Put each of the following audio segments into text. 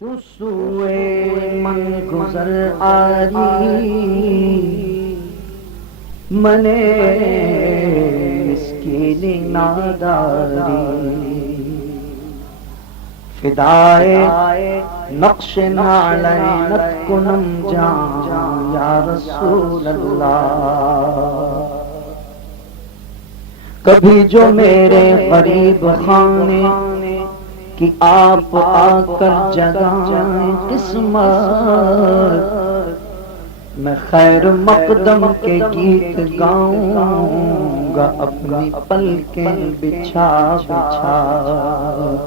سوئے من گزر آری منے مسکین ناداری فدائے نقش نعلینت کنم جان یا رسول اللہ۔ کبھی جو میرے غریب خانے کہ آپ آ کر جگائیں قسمت، میں خیر مقدم کے گیت گاؤں گا اپنی پلکیں بچھا بچھا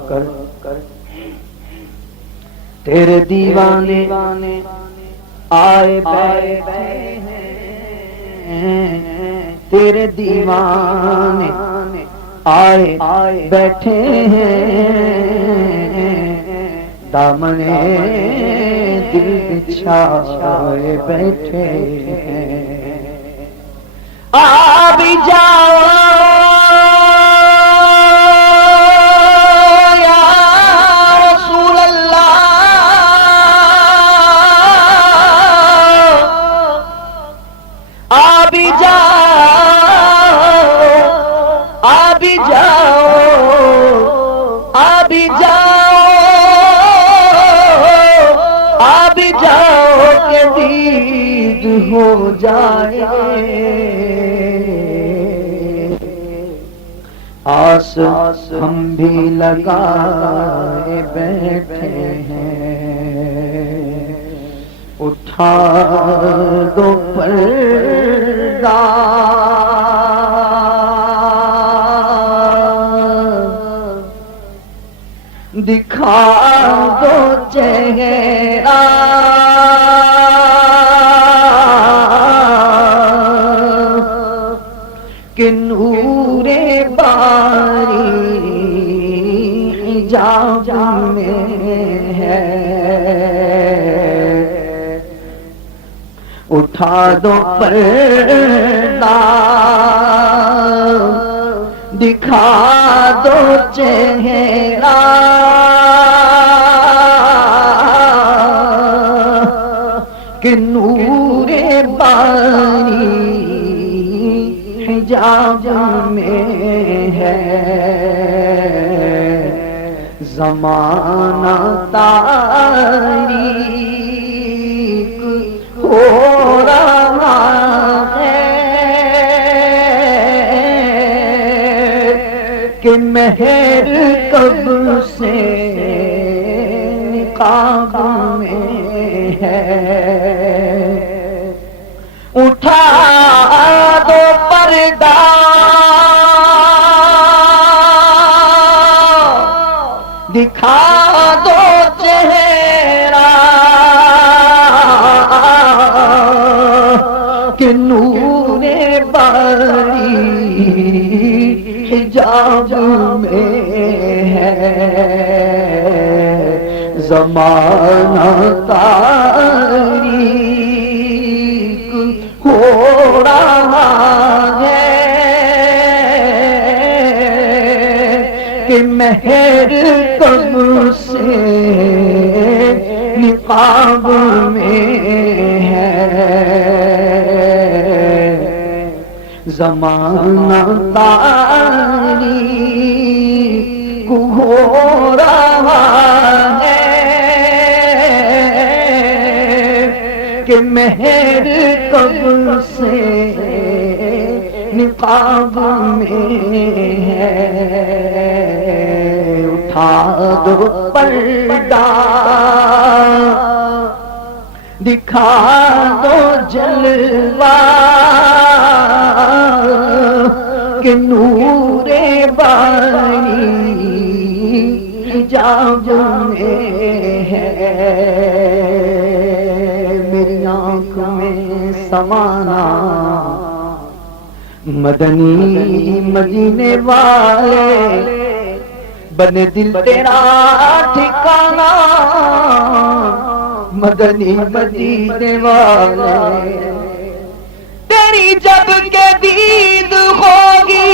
کر۔ تیرے دیوانے آئے بیٹھے ہیں، تیرے دیوانے آئے بیٹھے ہیں، دامنے دل بچھائے بیٹھے ہیں۔ آ بھی جاؤ یا رسول اللہ، آ بھی جاؤ، آ بھی جاؤ، آ بھی جاؤ، آ بھی جاؤ کہ دید ہو جائے۔ آس ہم بھی لگائے بیٹھے ہیں، اٹھا دو پردہ، دکھا دو چہرہ، کہ نور باری حجاب میں ہے۔ اٹھا دو پردہ، دکھا دو چہرہ، کہ نور باری حجاب میں ہے۔ زمانہ تاریک ہو رہا ہے کہ مہر کب سے نقاب میں ہے۔ اٹھا دو پردہ، دکھا دو چہرہ، کہ نور باری حجاب میں ہے۔ زمانہ تاریک ہو رہا ہے کہ مہر کب سے نقاب میں ہے۔ زمانہ تاریک ہو رہا ہے کہ مہر کب سے نقاب میں ہے۔ اٹھا دو پردہ، دکھا دو جلوہ، کہ نور باری حجاب میں ہے۔ میری آنکھ میں سمانا مدنی مدینے والے، بنے دل تیرا ٹھکانہ مدنی مدینے والے۔ تیری جب کے دید ہوگی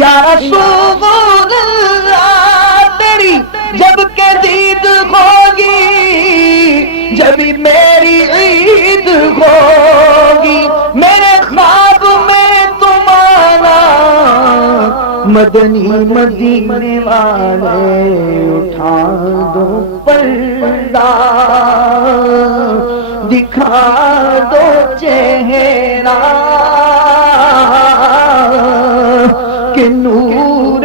یا رسول اللہ، تیری جب کے دید ہوگی بھی میری عید ہوگی، میرے خواب میں تمہارا مدنی مدینے والے اٹھا دو پردہ، دکھا دو چہرہ کہ نور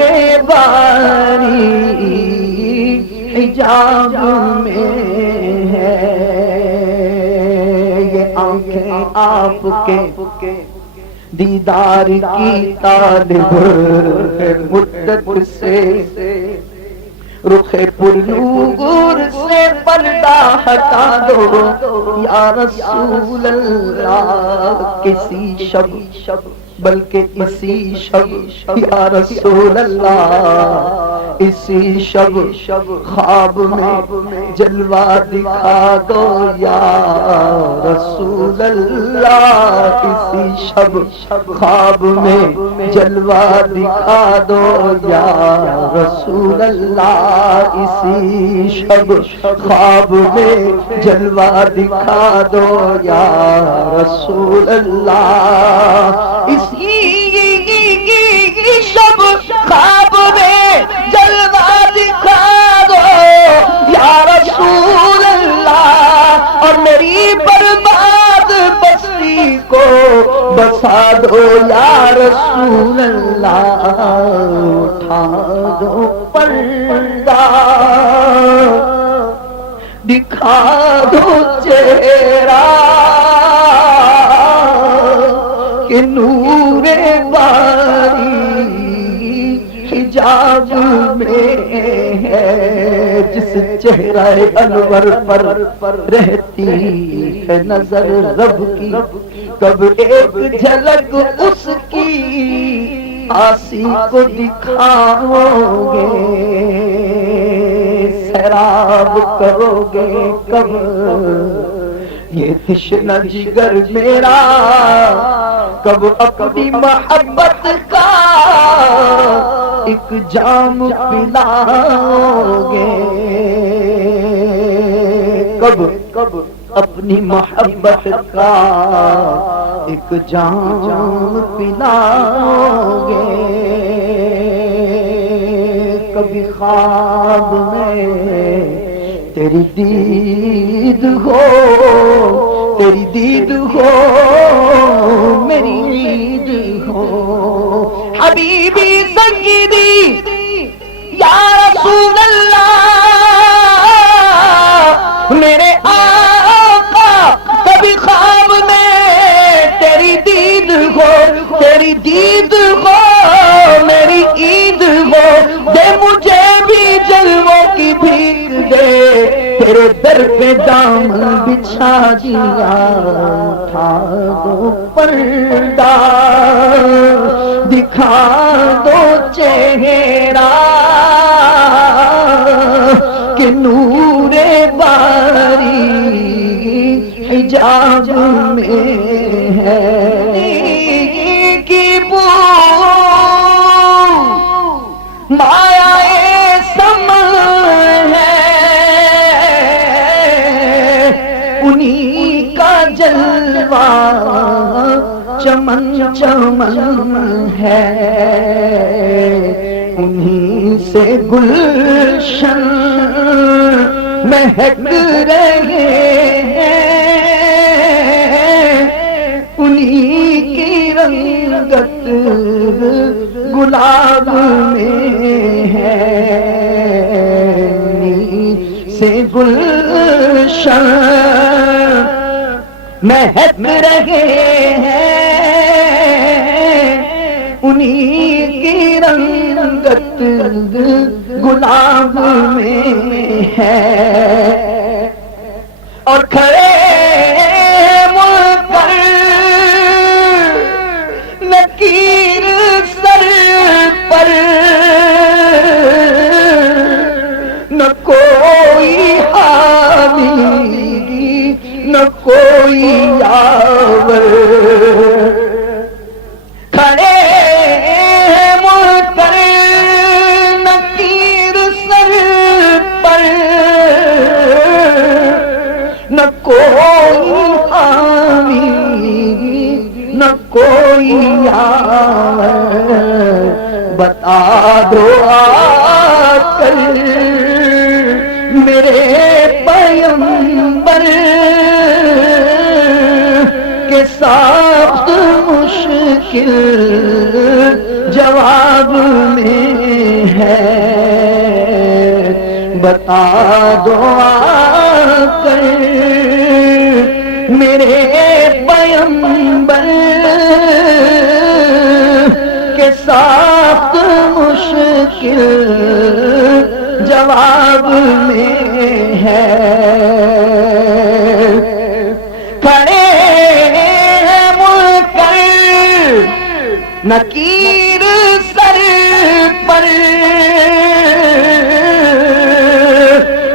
باری حجاب میں ہے۔ یہ آنکھیں آپ کے دیدار کی طالب ہے، مدت سے رخ پر نور سے پردہ ہٹا دو یا رسول اللہ، کسی شب بلکہ اسی شب یا رسول اللہ، اسی شب خواب میں جلوہ دکھا دو یا رسول اللہ، اسی شب خواب میں جلوہ دکھا دو یا رسول اللہ، اسی شب خواب میں جلوہ دکھا دو یا رسول اللہ، اسی شب خواب میں جلوہ دکھا دو یا رسول اللہ، اور میری برباد بستی کو بسا دو یا رسول اللہ، اٹھا دو پردہ، دکھا دو چہرہ کہ نور باری حجاب میں ہے۔ جس چہرہ انور پر رہتی ہے نظر رب کی، کب ایک جھلک اس کی آسی کو دکھاؤ گے، سیراب کرو گے کب یہ تشنہ جگر میرا، کب اپنی محبت کا ایک جام پلاؤ گے، کب اپنی محبت کا ایک جام پلاؤ گے، کبھی خواب میں تیری دید ہو، تیری دید ہو، میری عید ہو، حبیبی سیدی یا رسول اللہ، میرے آقا کبھی خواب میں تیری دید ہو، تیری دید ہو، میری عید ہو، دے مجھے بھی جلووں کی بھیک دے، تیرے در پہ دامن بچھا دیا، اٹھا دو پردہ، دکھا دو چہرہ کہ نور باری حجاب میں ہے، کی بو مایا سمع ہے، انہی کا جلوہ چمن چمن ہے، انہی سے گلشن مہک رہے ہیں، انہی کی رنگت گلاب میں ہے، انہی سے گلشن مہک رہے ہیں، انہی کی رنگت گلاب میں ہے، اور کھڑے منکر نکیر سر پر، نہ کوئی حامی نہ کوئی یاور، کھڑے منکر نکیر سر پر، نہ کوئی کوئی یار بتا دو آ کر میرے پیغمبر کے ساتھ مشکل جواب میں ہے بتا دو آ کر میرے پیغمبر کے ساتھ مشکل جواب میں ہے کھڑے ہیں منکر نکیر سر پر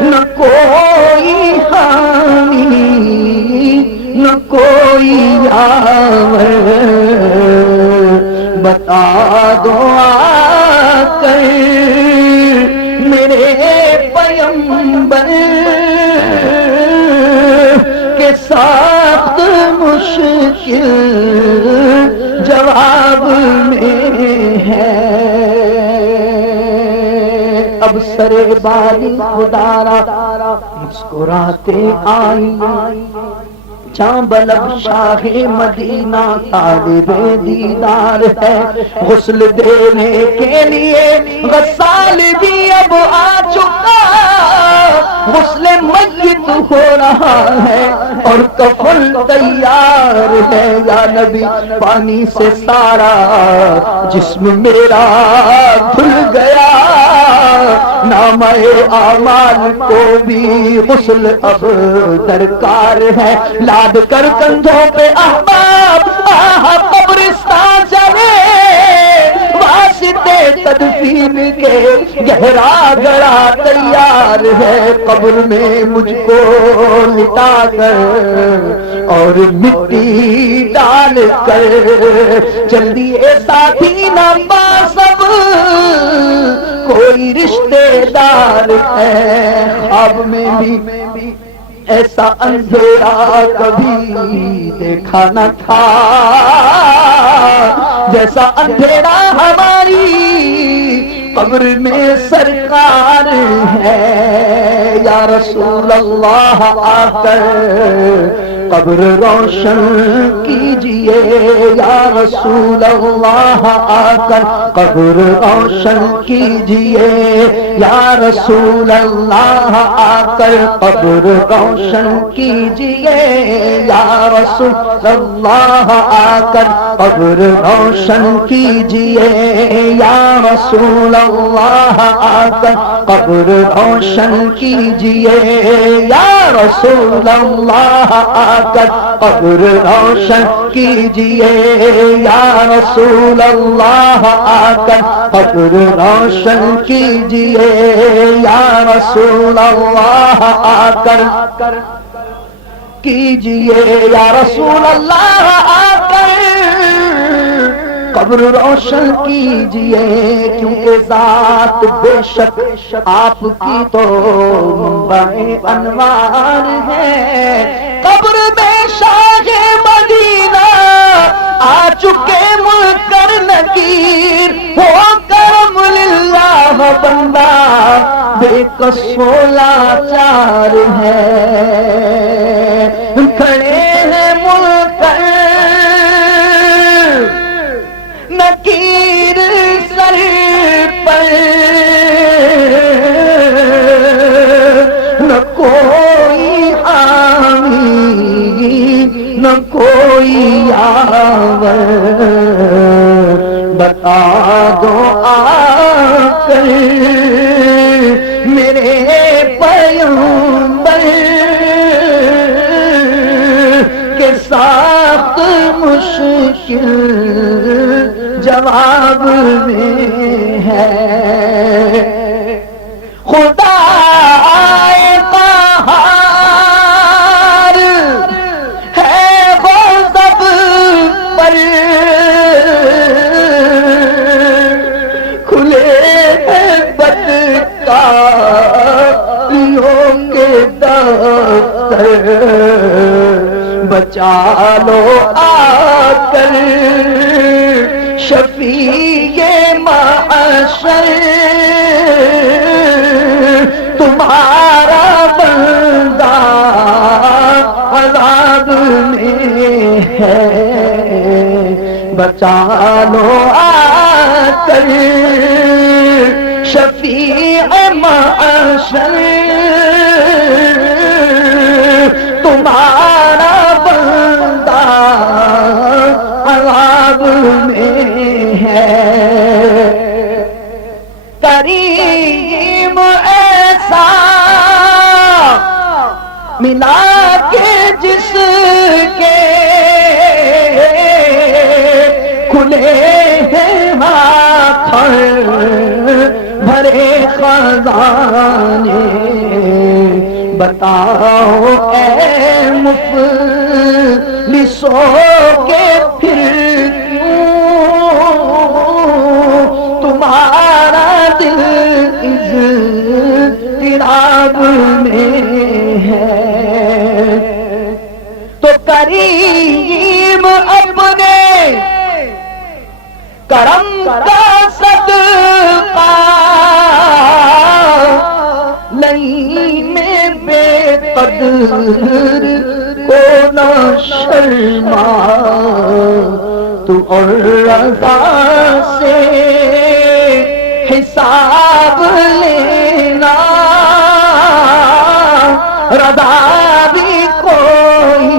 نہ کوئی حامی نہ کوئی یاور بتا دو آ کر میرے پیغمبر کے ساتھ مشکل جواب میں ہے اب سر باری خدارا مسکراتے آئی چانبلب شاہ مدینہ طالب دیدار ہے غسل دینے کے لیے غسال بھی اب آ چکا غسل میت ہو رہا ہے اور کفن تیار ہے یا نبی پانی سے سارا جسم میرا دھل گیا نامہ اعمال کو بھی غسل اب درکار ہے لاد کر کندھوں پہ احباب قبرستان چلے واسطے تدفین کے گہرا گڑا تیار ہے قبر میں مجھ کو لٹا کر اور مٹی ڈال کر جلدی اے ساتھی نہ سب کوئی رشتے دار ہے خواب میں بھی ایسا اندھیرا کبھی دیکھا نہ تھا جیسا اندھیرا ہماری قبر میں سرکار ہے یا رسول اللہ آ کر قبر روشن کیجئے یا رسول اللہ آ کر قبر روشن کیجئے یا رسول اللہ آ کر قبر روشن کیجئے یا رسول اللہ آ کر قبر روشن کیجئے یا رسول اللہ آ کر قبر روشن کیجئے یا رسول اللہ آ کر قبر روشن کیجئے یا رسول اللہ آ کر قبر روشن کیجئے یا رسول اللہ آ کر کیجئے یا رسول اللہ آ کر قبر روشن کیجئے کیونکہ ذات بے شک آپ کی تو بڑے انوار ہے قبر میں شاہ مدینہ آ چکے منکر نکیر ہو کرم للہ بندہ بے کسو لاچار ہے کھڑے ہیں منکر نکیر سر پر نہ کوئی حامی نہ کوئی یاور بتا دو آ کر میرے پیغمبر کے ساتھ مشکل جواب میں ہے خدا قہار ہے غضب پر کھلے بدکاریوں کے دفتر بچا لو آ کر شفیع محشر، تمہارا بندہ عذاب میں ہے، بچا لو آ کر شفیع محشر، تمہارا بندہ عذاب میں ہے۔ کریم ایسا ملا کے جس کے کھلے ہیں ہاتھ بھرے خزانے، بتاؤ اے مفلسوں کے پھر کیوں تمہارا دل اضطراب میں ہے؟ تو کریم اپنے کرم کا صدقہ نہیں میں بے قدر کو نہ شرما، تو اور رضا سے حساب لینا، رضا بھی کوئی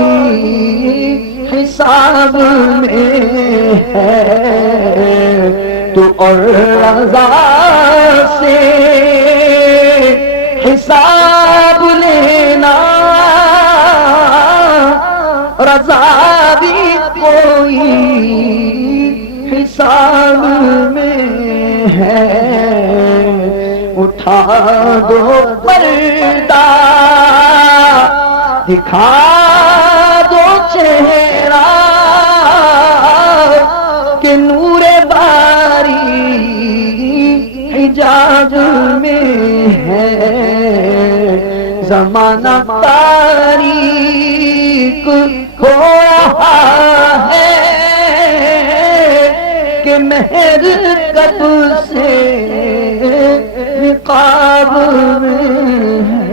حساب میں ہے، تو اور رضا سے حساب لینا، رضا بھی کوئی حساب میں ہے۔ اٹھا دو پردہ، دکھا دو چہرہ، کہ نور باری حجاب میں ہے، زمانہ تاریک ہو رہا ہے، کہ مہر کب سے نقاب میں ہے۔